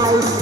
า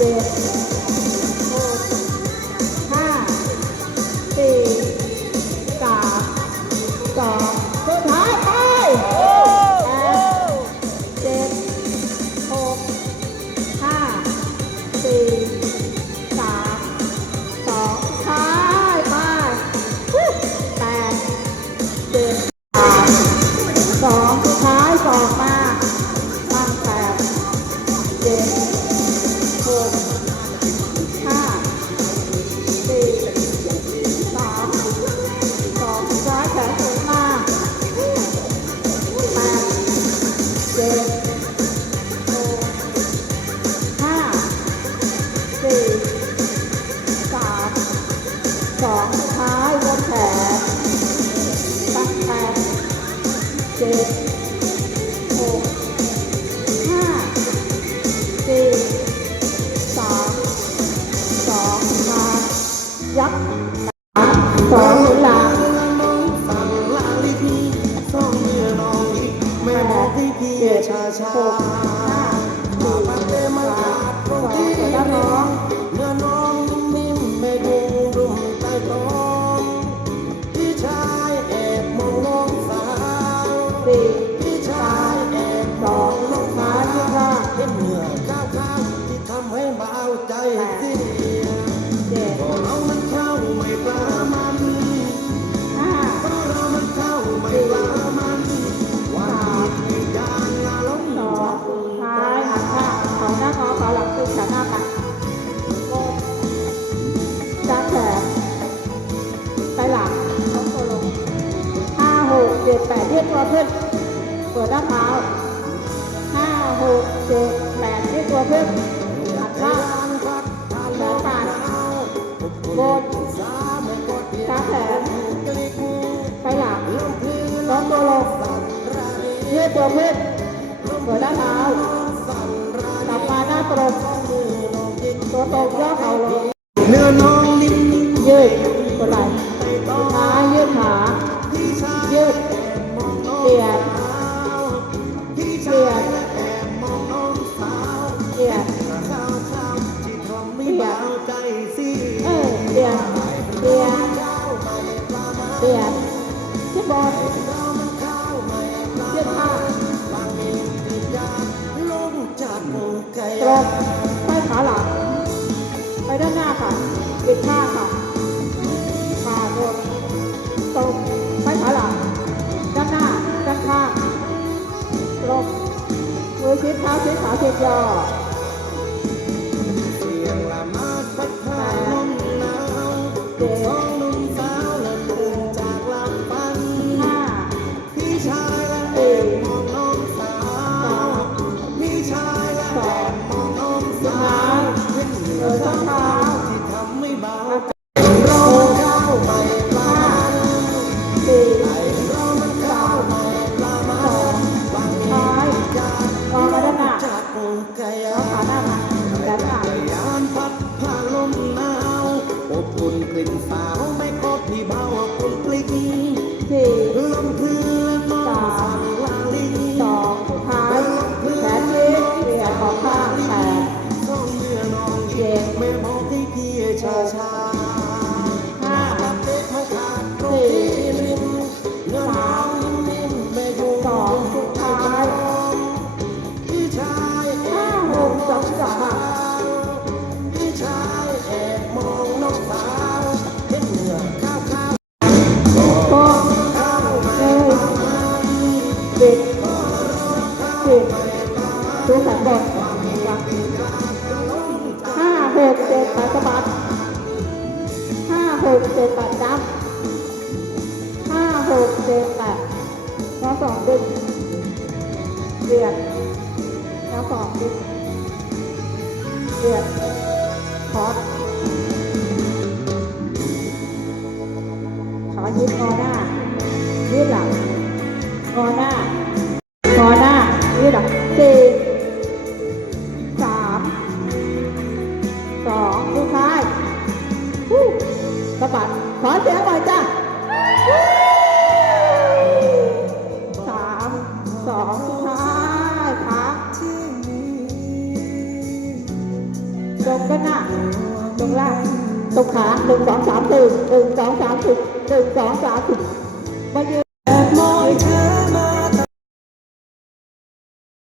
there. เนื้อน้องนิ่มเย้ 啊 สอบดูเดือดคอ